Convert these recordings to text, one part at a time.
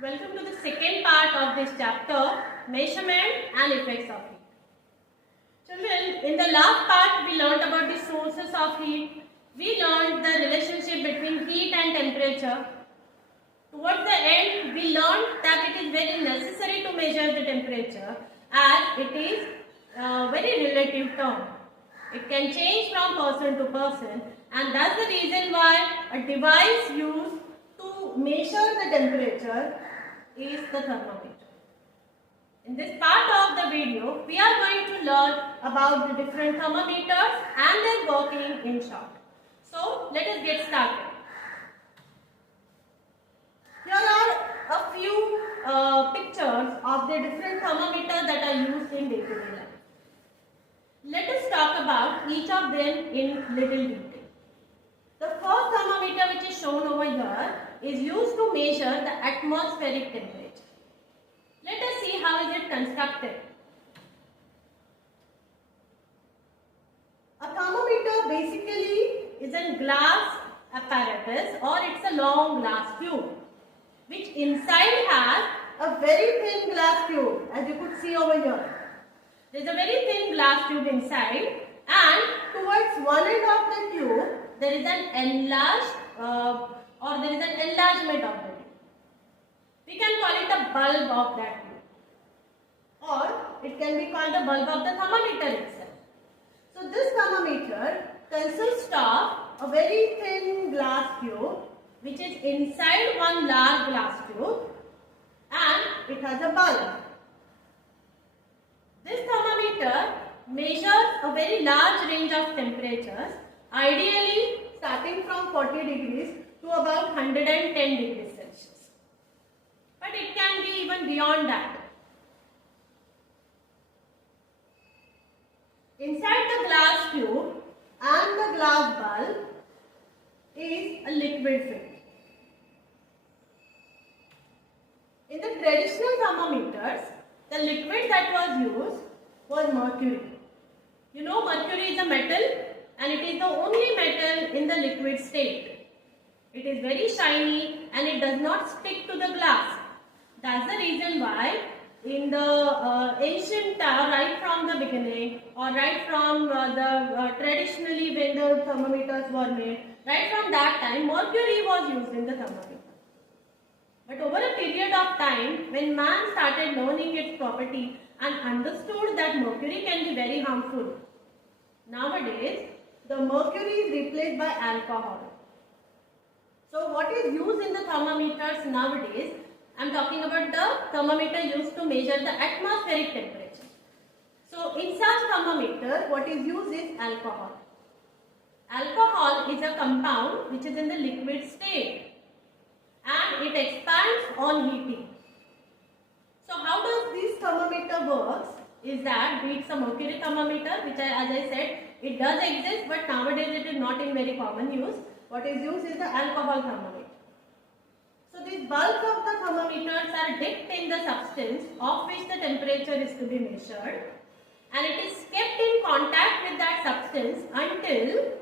Welcome to the second part of this chapter, measurement and effects of heat. Children, in the last part we learned about the sources of heat. We learned the relationship between heat and temperature. Towards the end, we learned that it is very necessary to measure the temperature as it is a very relative term. It can change from person to person, and that's the reason why a device used to measure the temperature is the thermometer. In this part of the video, we are going to learn about the different thermometers and their working in short. So, let us get started. Here are a few pictures of the different thermometers that are used in day-to-day life. Let us talk about each of them in little detail. The first thermometer which is shown over here is used to measure the atmospheric temperature. Let us see how is it constructed. A thermometer basically is a glass apparatus, or it's a long glass tube which inside has a very thin glass tube, as you could see over here. There is a very thin glass tube inside, and towards one end of the tube there is an enlargement of the tube. We can call it a bulb of that tube, or it can be called the bulb of the thermometer itself. So this thermometer consists of a very thin glass tube which is inside one large glass tube, and it has a bulb. This thermometer measures a very large range of temperatures, ideally starting from 40 degrees to about 110 degrees Celsius. But it can be even beyond that. Inside the glass tube and the glass bulb is a liquid film. In the traditional thermometers, the liquid that was used was mercury. You know, mercury is a metal and it is the only metal in the liquid state. It is very shiny and it does not stick to the glass. That's the reason why in the ancient time, right from the beginning, or right from traditionally when the thermometers were made, right from that time, mercury was used in the thermometer. But over a period of time, when man started learning its property and understood that mercury can be very harmful, nowadays the mercury is replaced by alcohol. So what is used in the thermometers nowadays? I am talking about the thermometer used to measure the atmospheric temperature. So in such thermometer, what is used is alcohol. Alcohol is a compound which is in the liquid state, and it expands on heating. So how does this thermometer works is that, be it a mercury thermometer, which as I said, it does exist, but nowadays it is not in very common use. What is used is the alcohol thermometer. So these bulbs of the thermometers are dipped in the substance of which the temperature is to be measured, and it is kept in contact with that substance until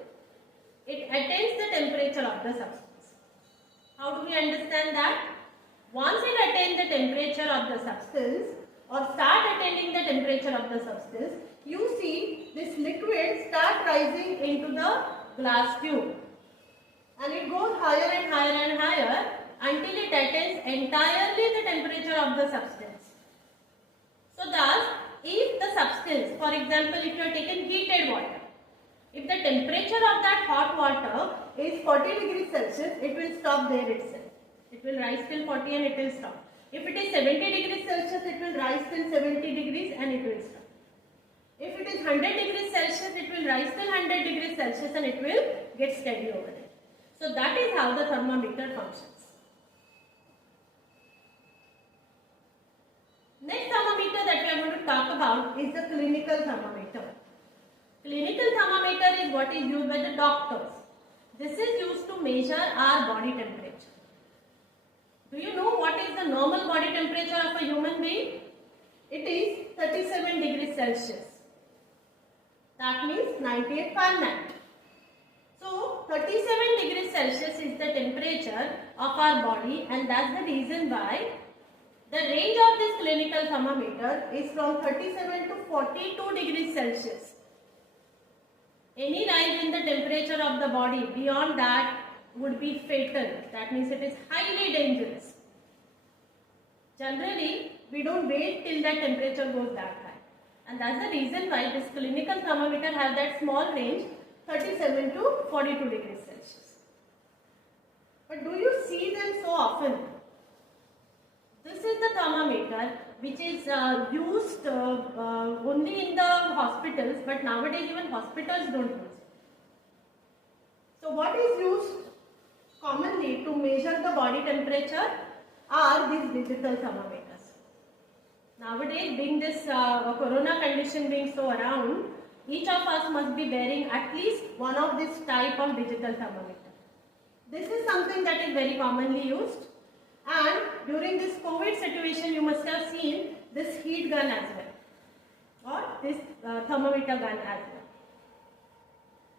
it attains the temperature of the substance. How do we understand that? Once it attains the temperature of the substance, or start attaining the temperature of the substance, you see this liquid start rising into the glass tube, and it goes higher and higher and higher until it attains entirely the temperature of the substance. So thus, if the substance, for example, if you are taking heated water, if the temperature of that hot water is 40 degrees Celsius, it will stop there itself. It will rise till 40 and it will stop. If it is 70 degrees Celsius, it will rise till 70 degrees and it will stop. If it is 100 degrees Celsius, it will rise till 100 degrees Celsius and it will get steady over there. So that is how the thermometer functions. Next thermometer that we are going to talk about is the clinical thermometer. Clinical thermometer is what is used by the doctors. This is used to measure our body temperature. Do you know what is the normal body temperature of a human being? It is 37 degrees Celsius. That means 98 Fahrenheit. So 37 degrees Celsius is the temperature of our body, and that's the reason why The range of this clinical thermometer is from 37 to 42 degrees Celsius. Any rise in the temperature of the body beyond that would be fatal. That means it is highly dangerous. Generally, we don't wait till the temperature goes that high. And that's the reason why this clinical thermometer has that small range, 37 to 42 degrees Celsius. But do you see them so often? This is the thermometer which is used only in the hospitals, but nowadays even hospitals don't use it. So what is used commonly to measure the body temperature are these digital thermometers. Nowadays, being this corona condition being so around, each of us must be wearing at least one of this type of digital thermometer. This is something that is very commonly used. And during this COVID situation, you must have seen this heat gun as well, or this thermometer gun as well.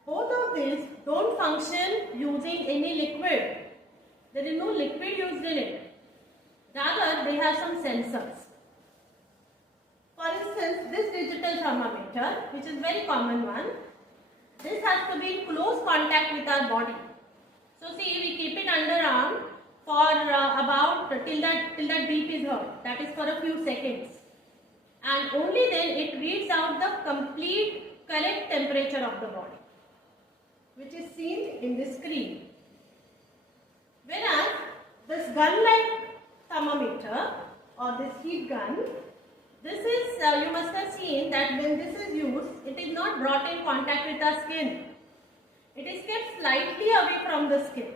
Both of these don't function using any liquid. There is no liquid used in it. Rather, they have some sensors. For instance, this digital thermometer, which is very common one, this has to be in close contact with our body. So see, we keep it under arm for about till that beep is heard, that is for a few seconds, and only then it reads out the complete correct temperature of the body, which is seen in the screen. Whereas this gun-like thermometer or this heat gun, this is you must have seen that when this is used, it is not brought in contact with our skin. It is kept slightly away from the skin.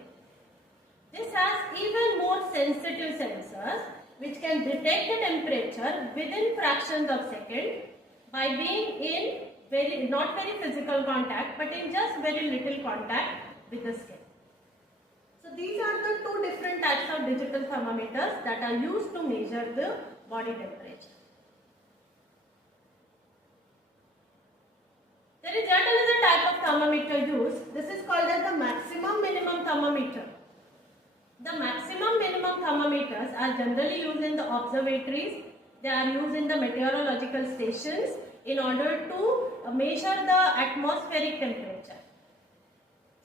This has even more sensitive sensors which can detect the temperature within fractions of second by being in not very physical contact, but in just very little contact with the skin. So these are the two different types of digital thermometers that are used to measure the body temperature. There is yet another type of thermometer used. This is called as the maximum minimum thermometer. The maximum minimum thermometers are generally used in the observatories. They are used in the meteorological stations in order to measure the atmospheric temperature.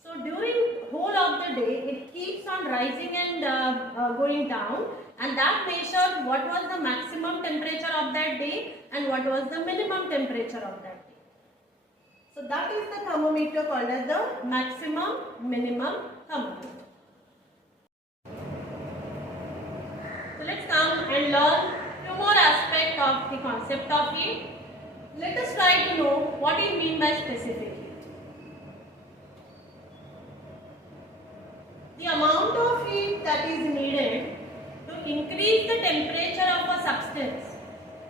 So during whole of the day, it keeps on rising and going down, and that measures what was the maximum temperature of that day and what was the minimum temperature of that day. So that is the thermometer called as the maximum minimum thermometer. So let's come and learn few more aspects of the concept of heat. Let us try to know what is meant by specific heat. The amount of heat that is needed to increase the temperature of a substance.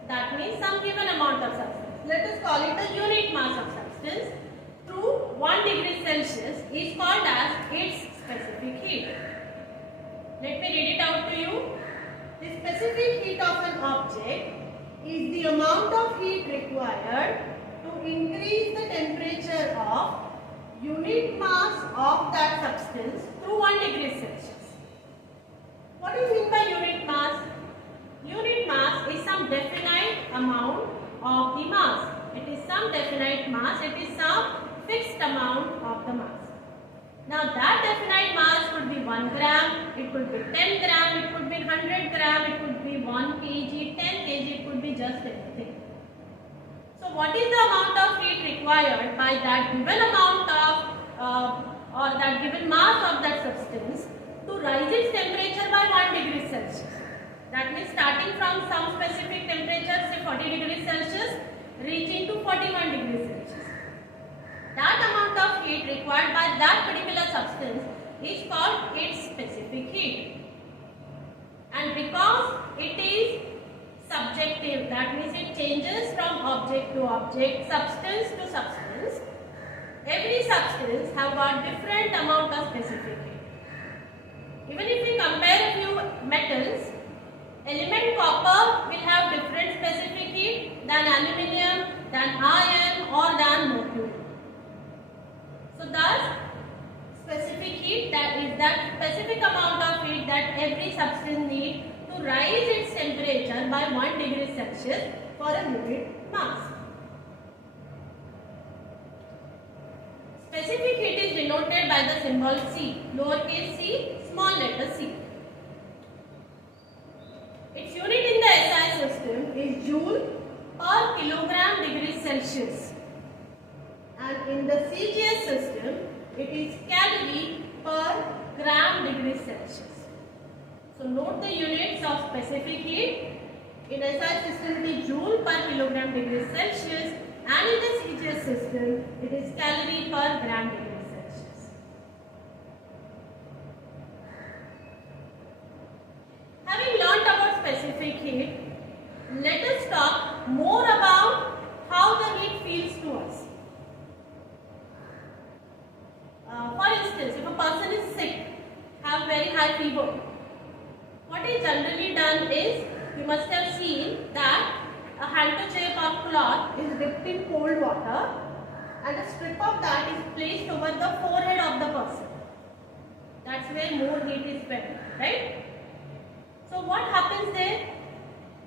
That means some given amount of substance. Let us call it the unit mass of substance through 1 degree Celsius is called as its specific heat. Let me read it out to you. The specific heat of an object is the amount of heat required to increase the temperature of unit mass of that substance through 1 degree Celsius. What is meant by unit mass? Unit mass is some definite amount of the mass. It is some definite mass. It is some fixed amount of the mass. Now that definite mass could be 1 gram, it could be 10 gram, it could be 100 gram, it could be 1 kg, 10 kg, it could be just anything. So what is the amount of heat required by that given amount of or that given mass of that substance to rise its temperature by 1 degree Celsius? That means starting from some specific temperature, say 40 degrees Celsius, reaching to 41 degrees Celsius. That amount of heat required by that particular substance is called its specific heat. And because it is subjective, that means it changes from object to object, substance to substance, every substance have got different amount of specific heat. Even if we compare a few metals, element copper will have different specific heat than aluminium, than iron or than mercury. So thus specific heat, that is that specific amount of heat that every substance needs to to rise its temperature by 1 degree Celsius for a unit mass. Specific heat is denoted by the symbol C, lowercase c, small letter c. Its unit in the SI system is joule per kilogram degree Celsius, and in the CGS system it is calorie per gram degree Celsius. So note the units of specific heat. In SI system it is joule per kilogram degree Celsius, and in the CGS system it is calorie per gram degree Celsius. Having learnt about specific heat, let us talk more about how the heat feels to us. For instance, if a person is sick, have very high fever, what is generally done is, you must have seen that a handkerchief or cloth is dipped in cold water and a strip of that is placed over the forehead of the person. That's where more heat is felt, right? So what happens there?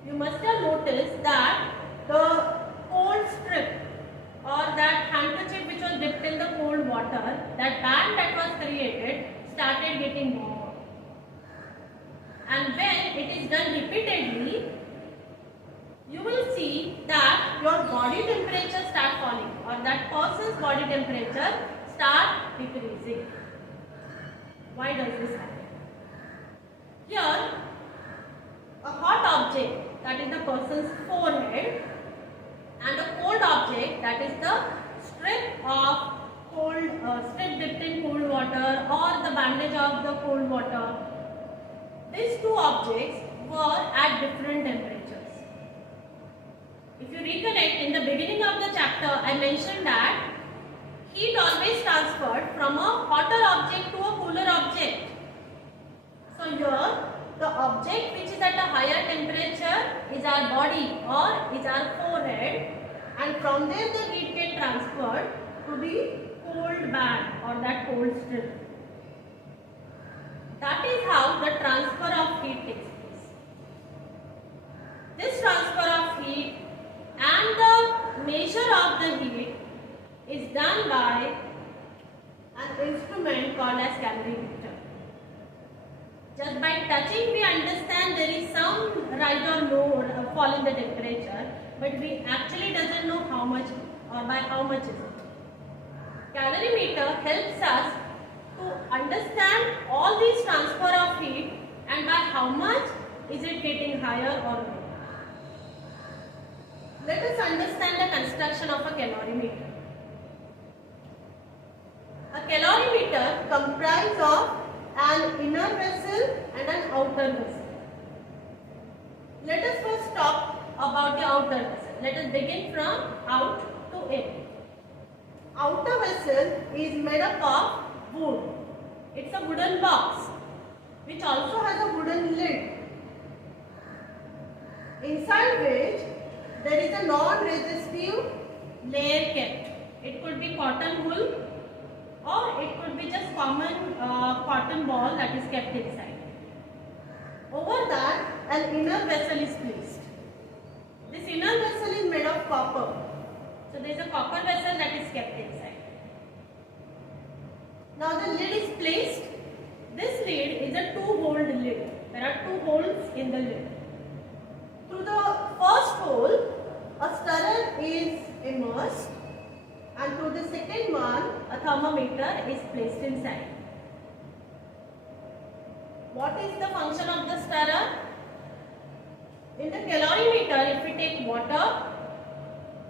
You must have noticed that the cold strip or that handkerchief which was dipped in the cold water, that band that was created started getting warmer. And when it is done repeatedly, you will see that your body temperature start falling, or that person's body temperature start decreasing. Why does this happen? Here, a hot object, that is the person's forehead, and a cold object, that is the strip of strip dipped in cold water or the bandage of the cold water. These two objects were at different temperatures. If you recollect, in the beginning of the chapter, I mentioned that heat always transferred from a hotter object to a cooler object. So here, the object which is at a higher temperature is our body or is our forehead, and from there the heat gets transferred to the cold band or that cold strip. That is how the transfer of heat takes place. This transfer of heat and the measure of the heat is done by an instrument called as calorimeter. Just by touching we understand there is some rise or no fall in the temperature, but we actually doesn't know how much or by how much is it. Calorimeter helps us to understand all these transfer of heat and by how much is it getting higher or lower. Let us understand the construction of a calorimeter. A calorimeter comprises of an inner vessel and an outer vessel. Let us first talk about the outer vessel. Let us begin from out to in. Outer vessel is made up of wood. It's a wooden box which also has a wooden lid, inside which there is a non-resistive layer kept. It could be cotton wool or it could be just common cotton ball that is kept inside. Over that, an inner vessel is placed. This inner vessel is made of copper. So there is a copper vessel that is kept inside. Now the lid is placed. This lid is a two-holed lid. There are two holes in the lid. Through the first hole, a stirrer is immersed, and through the second one, a thermometer is placed inside. What is the function of the stirrer? In the calorimeter, if we take water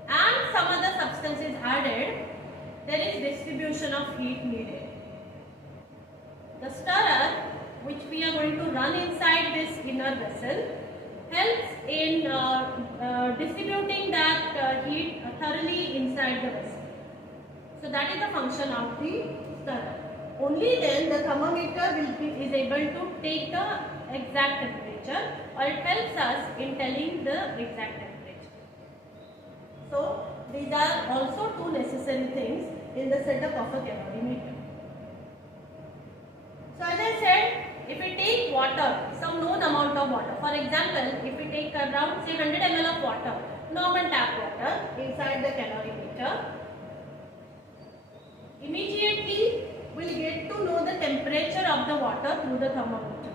and some other substance is added, there is distribution of heat needed. The stirrer, which we are going to run inside this inner vessel, helps in distributing that heat thoroughly inside the vessel. So that is the function of the stirrer. Only then the thermometer is able to take the exact temperature, or it helps us in telling the exact temperature. So these are also two necessary things in the setup of a calorimeter. So as I said, if we take water, some known amount of water. For example, if we take around say 100 ml of water, normal tap water inside the calorimeter, immediately we will get to know the temperature of the water through the thermometer.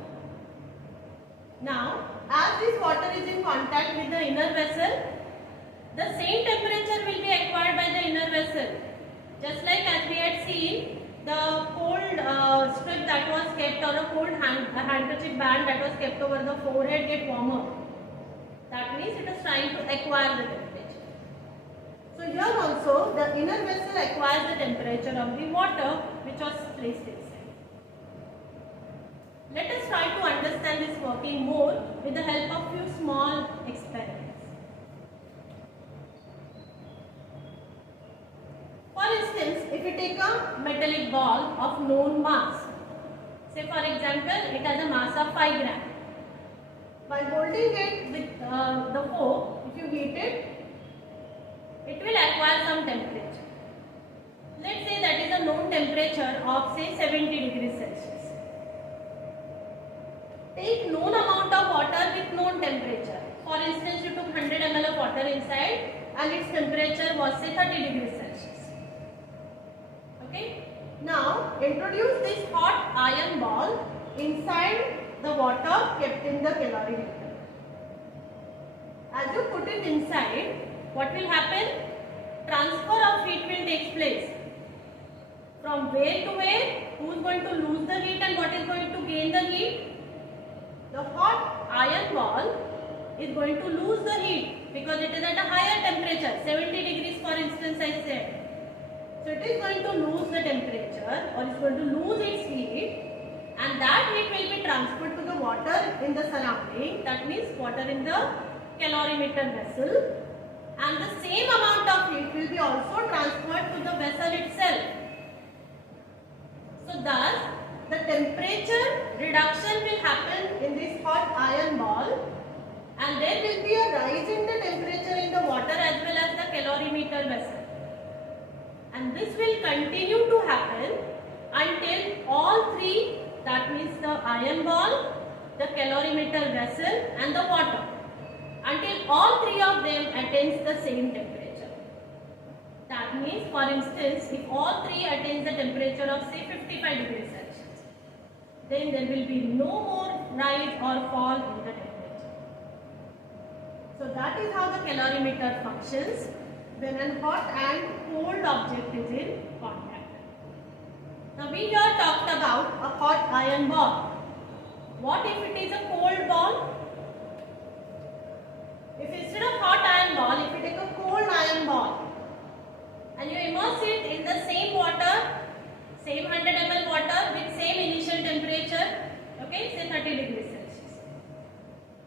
Now, as this water is in contact with the inner vessel, the same temperature will be acquired by the inner vessel. Just like as we had seen, the cold strip that was kept, or a cold handkerchief band that was kept over the forehead get warmer. That means it is trying to acquire the temperature. So here also the inner vessel acquires the temperature of the water which was placed inside. Let us try to understand this working more with the help of few small experiments. For instance, if we take a metallic ball of known mass, say for example it has a mass of 5 gram. By holding it with the fork, if you heat it, it will acquire some temperature. Let's say that is a known temperature of say 70 degrees Celsius. Take known amount of water with known temperature. For instance, you took 100 ml of water inside and its temperature was say 30 degrees Celsius. Okay. Now introduce this hot iron ball inside the water kept in the calorimeter. As you put it inside, what will happen? Transfer of heat will take place. From where to where? Who is going to lose the heat and what is going to gain the heat? The hot iron ball is going to lose the heat because it is at a higher temperature, 70 degrees for instance I said. So it is going to lose the temperature, or it is going to lose its heat, and that heat will be transferred to the water in the surrounding, that means water in the calorimeter vessel, and the same amount of heat will be also transferred to the vessel itself. So thus the temperature reduction will happen in this hot iron ball, and there will be a rise in the temperature in the water as well as the calorimeter vessel. And this will continue to happen until all three, that means the iron ball, the calorimeter vessel and the water, until all three of them attains the same temperature. That means for instance, if all three attains the temperature of say 55 degrees Celsius, then there will be no more rise or fall in the temperature. So that is how the calorimeter functions when a hot and cold object is in contact. Now we here talked about a hot iron ball. What if it is a cold ball? If instead of hot iron ball, if you take a cold iron ball and you immerse it in the same water, same 100 ml water with same initial temperature, okay, say 30 degrees Celsius.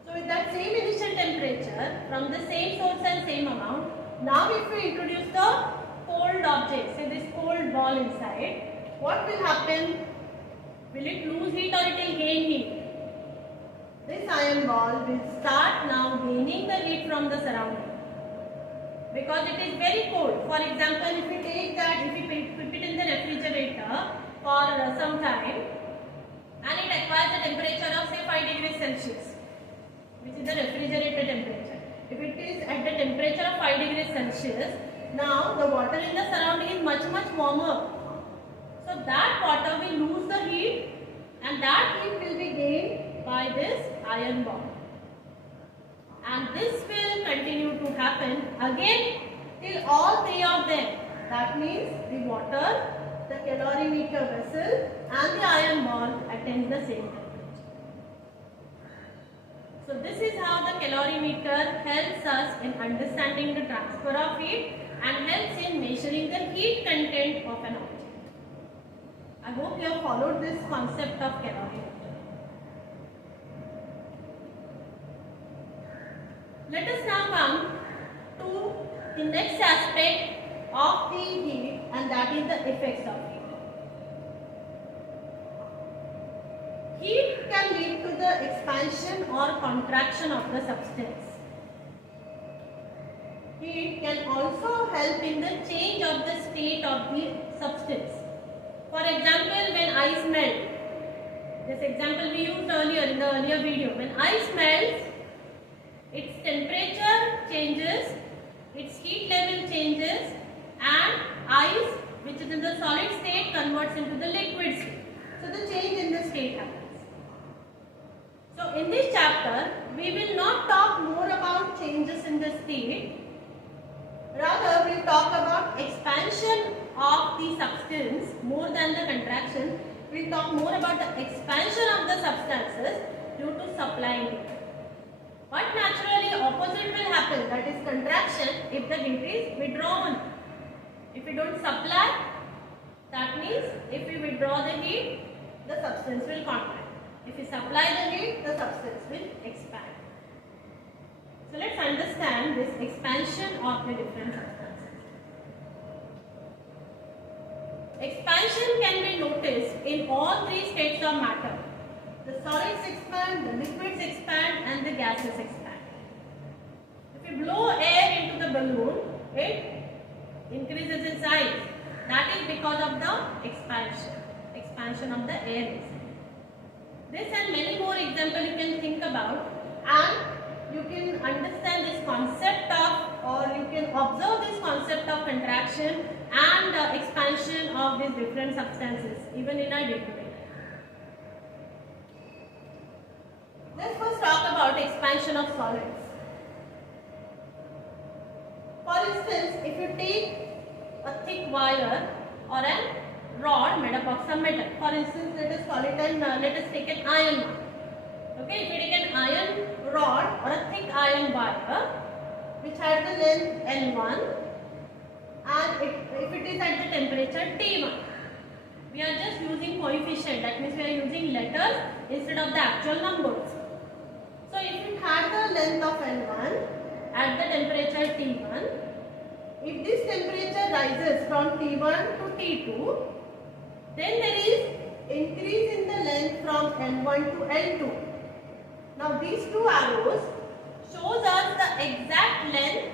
So with that same initial temperature from the same source and same amount, now if we introduce the cold object, say this cold ball inside, what will happen? Will it lose heat or it will gain heat? This iron ball will start now gaining the heat from the surrounding because it is very cold. For example, if we take that, if we put it in the refrigerator for some time and it acquires the temperature of say 5 degrees Celsius, which is the refrigerator temperature. If it is at the temperature of 5 degrees Celsius, now the water in the surrounding is much warmer. So that water will lose the heat and that heat will be gained by this iron ball. And this will continue to happen again till all three of them, that means the water, the calorimeter vessel and the iron ball attain the same temperature. So this is how the calorimeter helps us in understanding the transfer of heat and helps in measuring the heat content of an object. I hope you have followed this concept of calorimeter. Let us now come to the next aspect of the heat, and that is the effects of heat. Heat can lead to the expansion or contraction of the substance. Heat can also help in the change of the state of the substance. For example, when ice melt, this example we used earlier in the earlier video, when ice melts, its temperature changes, its heat level changes, and ice, which is in the solid state, converts into the liquid state. So the change in the state happens. So in this chapter, we will not talk more about changes in the state. Rather, we will talk about expansion of the substance more than the contraction. We will talk more about the expansion of the substances due to supplying heat. But naturally, opposite will happen, that is contraction, if the heat is withdrawn. If we don't supply, that means if we withdraw the heat, the substance will contract. If we supply the heat, the substance will expand. So let's understand this expansion of the different substances. Expansion can be noticed in all three states of matter. The solids expand, the liquids expand, and the gases expand. If you blow air into the balloon, it increases in size. That is because of the expansion of the air. This and many more examples you can think about, and you can understand this concept of, or you can observe this concept of contraction and expansion of these different substances even in our day-to-day life. Let's first talk about expansion of solids. For instance, if you take a thick wire or a rod made up of some metal, for instance, let us call it and let us take an iron one. Okay, if we take an iron rod or a thick iron wire which has the length L1, and if it is at the temperature T1, we are just using coefficient, that means we are using letters instead of the actual numbers. So if it had the length of L1 at the temperature T1, if this temperature rises from T1 to T2, then there is increase in the length from L1 to L2. Now these two arrows shows us the exact length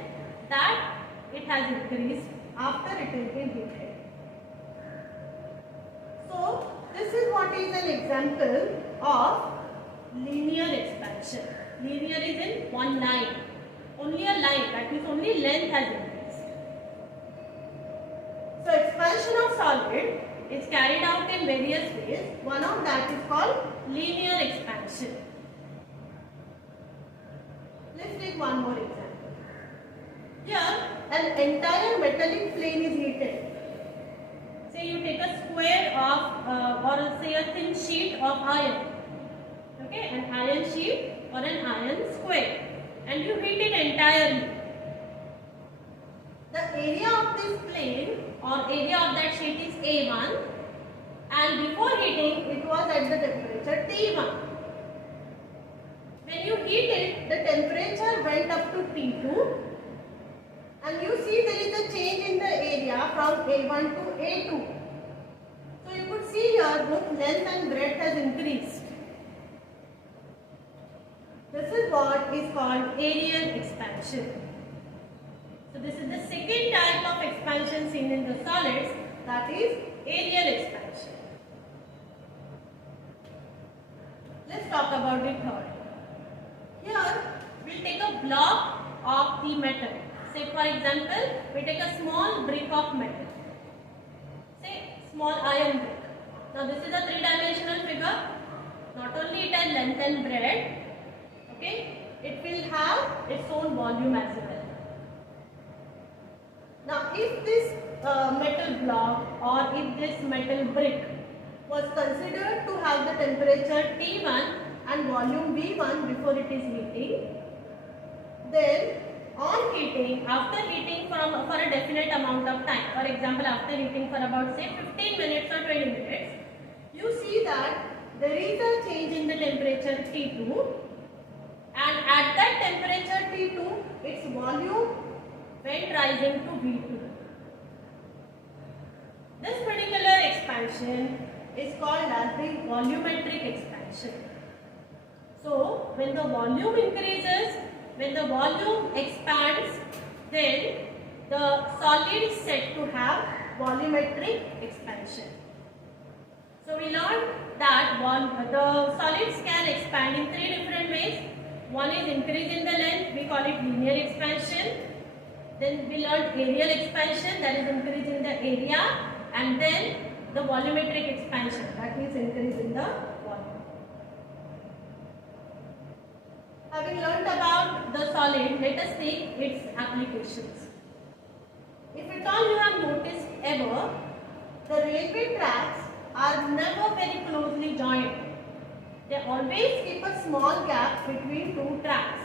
that it has increased after it has been heated. So this is what is an example of linear expansion. Linear is in one line. Only a line, that means only length has increased. So expansion of solid is carried out in various ways. One of that is called linear expansion. Let's take one more example. Here, an entire metallic plane is heated. Say you take a square of, or say a thin sheet of iron. Okay, an iron sheet or an iron square, and you heat it entirely. The area of this plane or area of that sheet is A1, and before heating it was at the temperature T1. When you heat it, the temperature went up to T2, and you see there is a change in the area from A1 to A2. So you could see here both length and breadth has increased. This is what is called areal expansion. So this is the second type of expansion seen in the solids, that is areal expansion. Let's talk about the third. Here we will take a block of the metal. Say for example, we take a small brick of metal. Say small iron brick. Now this is a three-dimensional figure. Not only it has length and breadth, okay, it will have its own volume as well. Now if this metal block or if this metal brick was considered to have the temperature T1 and volume V1 before it is heating, then on heating, after heating for a definite amount of time, for example after heating for about say 15 minutes or 20 minutes, you see that there is a change in the temperature T2, and at that temperature T2 its volume went rising to V2. This particular expansion is called as the volumetric expansion. So when the volume increases, when the volume expands, then the solid is said to have volumetric expansion. So we learned that the solids can expand expand in three different ways. One is increase in the length, we call it linear expansion. Then we learned areal expansion, that is increase in the area, and then the volumetric expansion, that means increase in the volume. Having learned about the solid, let us take its applications. If at all you have noticed ever, the railway tracks are never very closely joined. They always keep a small gap between two tracks.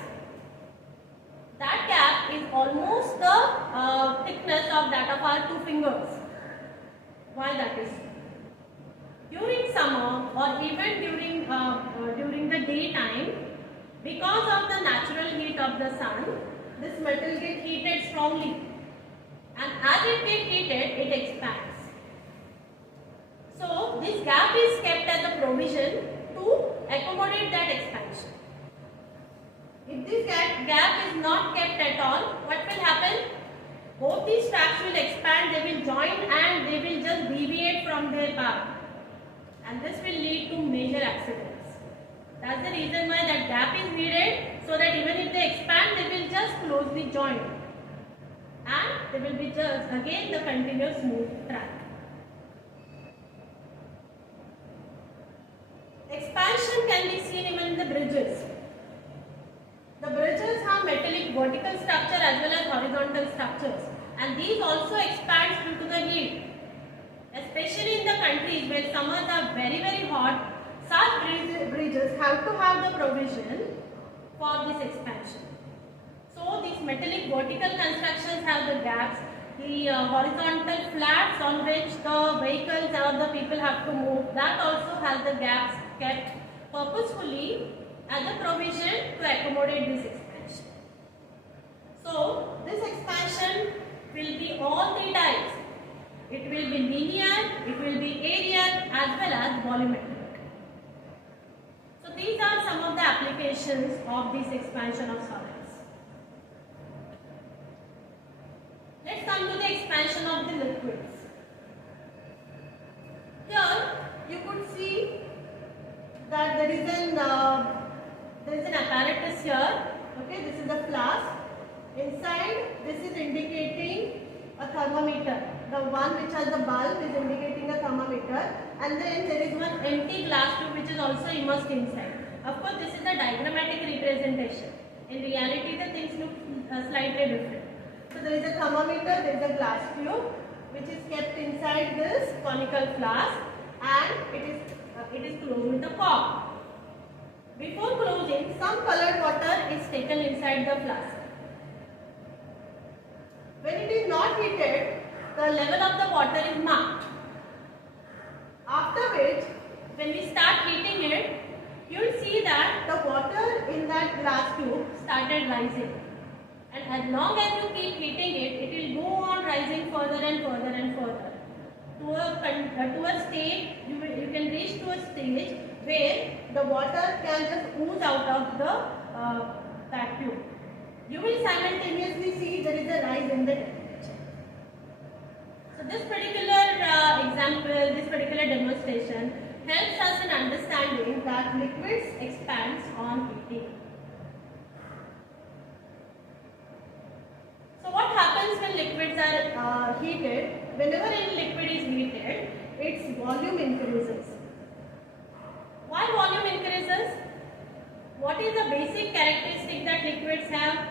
That gap is almost the thickness of that of our two fingers. Why that is? During summer or even during the daytime, because of the natural heat of the sun, this metal gets heated strongly, and as it gets heated, it expands. So this gap is kept as a provision to accommodate that expansion. If this gap is not kept at all, what will happen? Both these tracks will expand, they will join, and they will just deviate from their path. And this will lead to major accidents. That's the reason why that gap is needed, so that even if they expand, they will just closely join. And they will be just again the continuous smooth track. Expansion can be seen even in the bridges. The bridges have metallic vertical structure as well as horizontal structures, and these also expand due to the heat. Especially in the countries where summers are very hot, such bridges have to have the provision for this expansion. So these metallic vertical constructions have the gaps, the horizontal flats on which the vehicles or the people have to move, that also has the gaps kept purposefully as a provision to accommodate this expansion. So this expansion will be all three types. It will be linear, it will be aerial, as well as volumetric. So these are some of the applications of this expansion of solids. Let's come to the expansion of the liquids. Here you could see that there is an apparatus here. Okay, this is the flask. Inside, this is indicating a thermometer. The one which has the bulb is indicating a thermometer, and then there is one empty glass tube which is also immersed inside. Of course, this is a diagrammatic representation. In reality, the things look slightly different. So there is a thermometer, there is a glass tube which is kept inside this conical flask, and it is closed with a cork. Before closing, some colored water is taken inside the flask. When it is not heated, the level of the water is marked. After which, when we start heating it, you will see that the water in that glass tube started rising. And as long as you keep heating it, it will go on rising further and further and further. To a stage, you can reach to a stage where the water can just ooze out of the that tube. You will simultaneously see there is a rise in the temperature. So this particular example, this particular demonstration helps us in understanding that liquids expands on heating. So what happens when liquids are heated? Whenever any liquid is heated, its volume increases. Why volume increases? What is the basic characteristic that liquids have?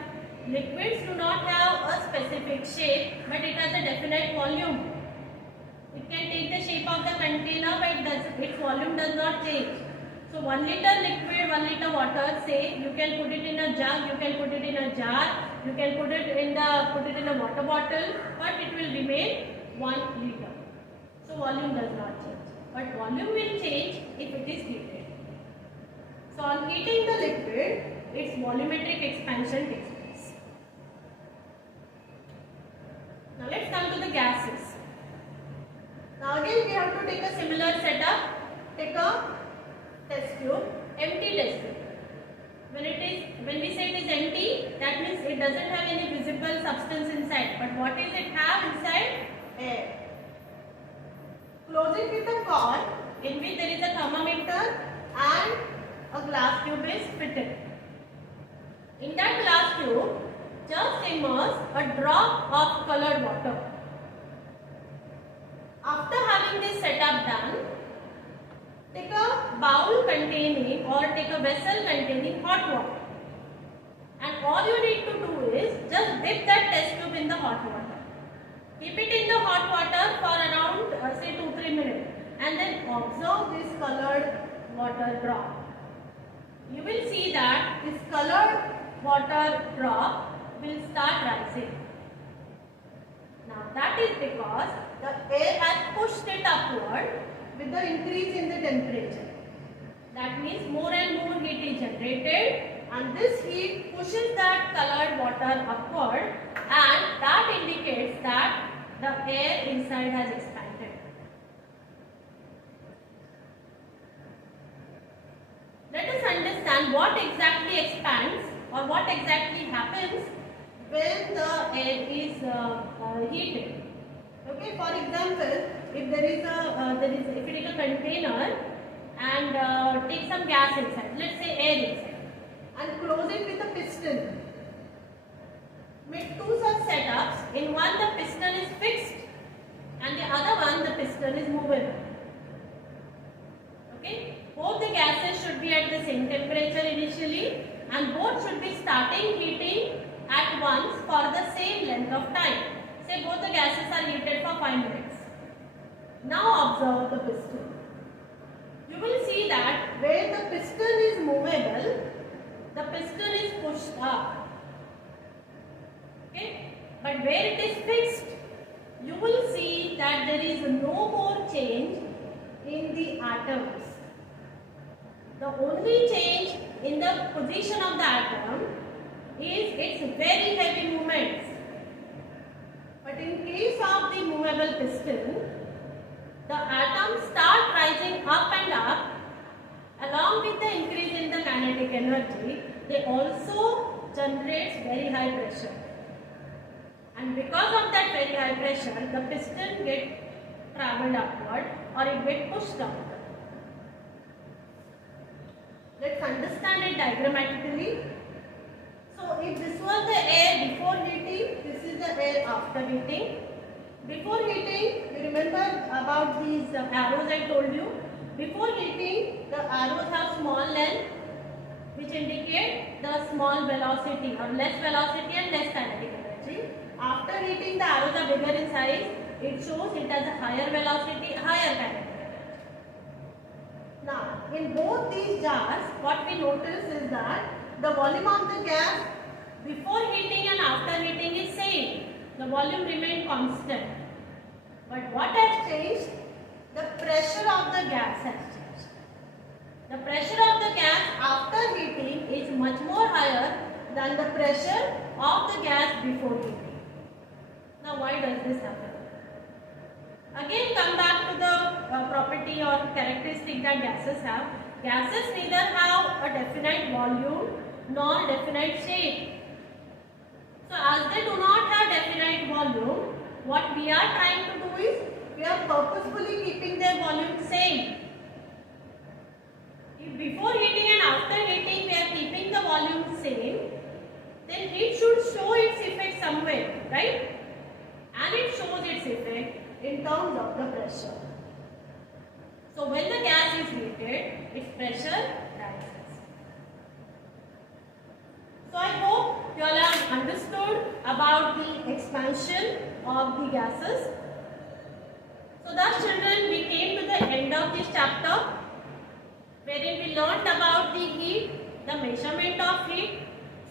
Liquids do not have a specific shape, but it has a definite volume. It can take the shape of the container, but its volume does not change. So 1 liter liquid, 1 liter water, say you can put it in a jug, you can put it in a jar, you can put it in a water bottle, but it will remain 1 liter. So volume does not change, but volume will change if it is heated. So on heating the liquid, its volumetric expansion takes place. Now let's come to the gases. Now again we have to take a similar setup. Take a test tube, empty test tube. When we say it is empty, that means it doesn't have any visible substance inside. But what does it have inside? Air. Close it with a cord in which there is a thermometer and a glass tube is fitted. In that glass tube, just immerse a drop of colored water. After having this setup done, take a bowl containing or take a vessel containing hot water. And all you need to do is just dip that test tube in the hot water. Keep it in the hot water for around say 2-3 minutes and then observe this colored water drop. You will see that this colored water drop will start rising. Now that is because the air has pushed it upward with the increase in the temperature. That means more and more heat is generated and this heat pushes that colored water upward and that indicates that the air inside has expanded. Let us understand what exactly expands or what exactly happens when the air is heated. Okay, for example, if there is if you take a container and take some gas inside, let's say air inside, and close it with a piston. Make two such setups. In one the piston is fixed and the other one the piston is movable. Okay, both the gases should be at the same temperature initially and both should be starting heating at once for the same length of time. Say both the gases are heated for 5 minutes. Now observe the piston. You will see that where the piston is movable, the piston is pushed up. Okay? But where it is fixed, you will see that there is no more change in the atoms. The only change in the position of the atom is its very heavy movements. But in case of the movable piston, the atoms start rising up and up. Along with the increase in the kinetic energy, they also generate very high pressure. And because of that very high pressure, the piston gets travelled upward or it gets pushed upward. Let's understand it diagrammatically. So if this was the air before heating, this is the air after heating. Before heating, you remember about these arrows I told you. Before heating, the arrows have small length which indicate the small velocity or less velocity and less kinetic energy. After heating, the arrows are bigger in size. It shows it has a higher velocity, higher kinetic energy. Now, in both these jars, what we notice is that the volume of the gas before heating and after heating is same. The volume remained constant. But what has changed? The pressure of the gas has changed. The pressure of the gas after heating is much more higher than the pressure of the gas before heating. Now why does this happen? Again come back to the property or characteristic that gases have. Gases neither have a definite volume nor definite shape. So as they do not have definite volume, what we are trying to do is we are purposefully keeping their volume same. If before heating and after heating we are keeping the volume same, then heat should show its effect somewhere, right? And it shows its effect in terms of the pressure. So when the gas is heated, its pressure rises. So I hope you all have understood about the expansion of the gases. So thus children, we came to the end of this chapter wherein we learnt about the heat, the measurement of heat,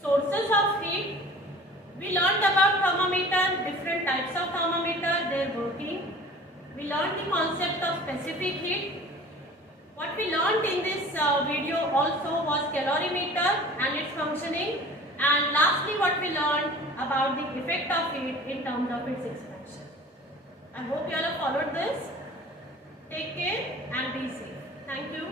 sources of heat. We learnt about thermometer, different types of thermometer, their working. We learnt the concept of specific heat. What we learnt in this video also was calorimeter and its functioning. And lastly, what we learned about the effect of heat in terms of its expansion. I hope you all have followed this. Take care and be safe. Thank you.